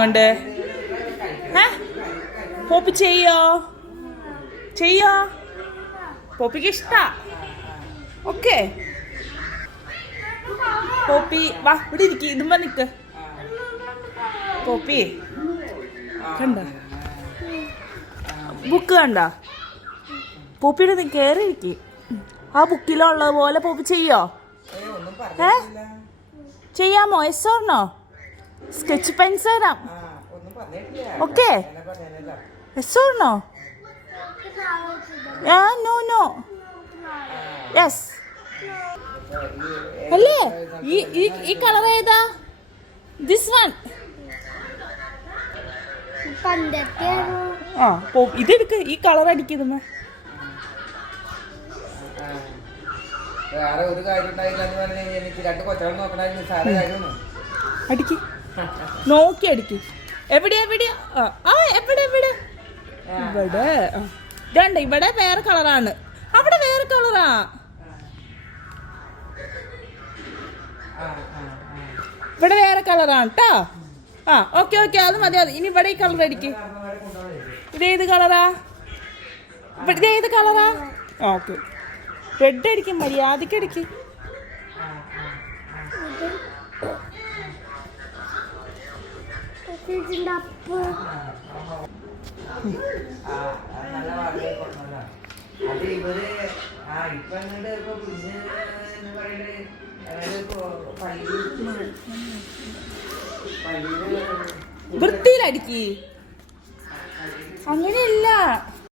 കൊണ്ട് പോപ്പി ചെയ്യോ പോപ്പിക്ക് ഇഷ്ടാ. ഓക്കെ പോപ്പി വാ ഇവിടെ ഇരിക്കും. ഇതുമ്പോ നിക്ക് പോപ്പി. കണ്ട ബുക്ക് കണ്ട പോപ്പിയുടെ നീ കേറിയിരിക്കും. ആ ബുക്കിലുള്ളത് പോലെ പോപ്പി ചെയ്യോ? ചെയ്യാമോ? Yes or no? സ്കെച്ച് പെൻസ് തരാം. Okay yes or no? No yes അല്ലേ? ഈ കളർ ഏതാ? This one. ഇതെടുക്ക്. ഈ കളർ അടിക്കുന്നേ. അടിക്ക് നോക്കി അടിക്ക്. എവിടെയാ ഇവിടെ ഇതണ്ട. ഇവിടെ വേറെ കളറാണ്. അവിടെ വേറെ കളറാ. ഇവിടെ വേറെ കളറാണ് കേട്ടോ. ഓക്കെ അത് മതി. ഇനി ഇവിടെ ഈ കളർ അടിക്ക്. ഇതേത് കളറാ? ഇതേത് കളറാ? ഓക്കെ റെഡ് അടിക്കും. മര്യാദക്ക് അടിക്ക്. വൃത്തിയിലടിക്ക്. അങ്ങനെയല്ല.